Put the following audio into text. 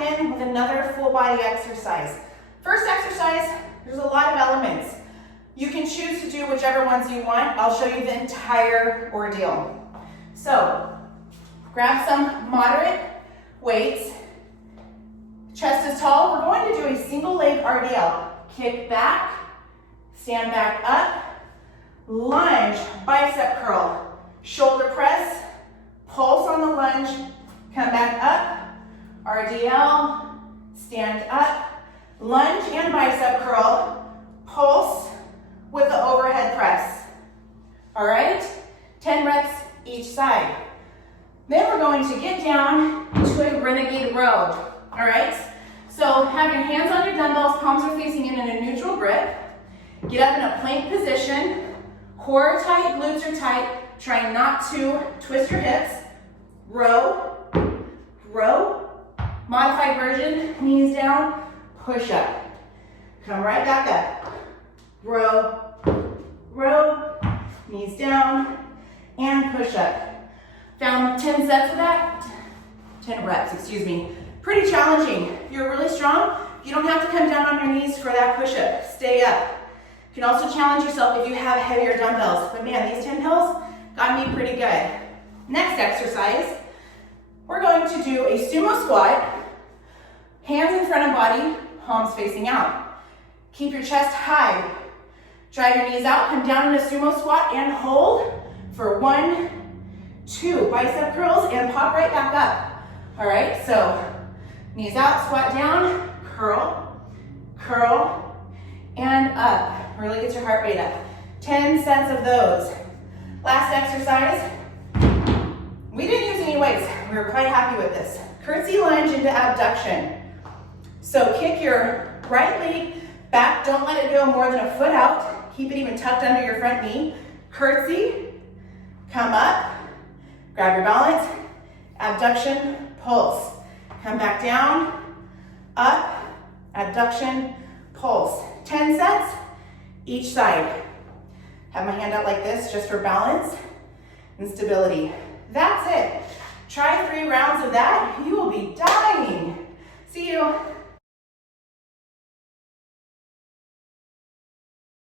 again with another full body exercise. First exercise, there's a lot of elements. You can choose to do whichever ones you want. I'll show you the entire ordeal. So, grab some moderate weights. Chest is tall. We're going to do a single leg RDL. Kick back, stand back up, lunge, bicep curl, shoulder press, pulse on the lunge, come back up, RDL, stand up, lunge and bicep curl, pulse with the overhead press. All right, 10 reps each side. Then we're going to get down into a renegade row. All right, so have your hands on your dumbbells, palms are facing in a neutral grip. Get up in a plank position, core tight, glutes are tight. Try not to twist your hips. Row, row, modified version, knees down, push up. Come right back up. Row, row, knees down, and push up. Found 10 sets of that, 10 reps, excuse me. Pretty challenging. If you're really strong, you don't have to come down on your knees for that push-up. Stay up. You can also challenge yourself if you have heavier dumbbells. But man, these 10 hills got me pretty good. Next exercise, we're going to do a sumo squat. Hands in front of body, palms facing out. Keep your chest high. Drive your knees out, come down in a sumo squat and hold for 1, 2. Bicep curls and pop right back up. All right, so knees out, squat down, curl, curl, and up. Really get your heart rate up. 10 sets of those. Last exercise. We didn't use any weights. We were quite happy with this. Curtsy lunge into abduction. So kick your right leg back. Don't let it go more than a foot out. Keep it even tucked under your front knee. Curtsy, come up, grab your balance, abduction, pulse. Come back down, up, abduction, pulse. 10 sets, each side. Have my hand out like this just for balance and stability. That's it. Try 3 rounds of that. You will be dying. See you.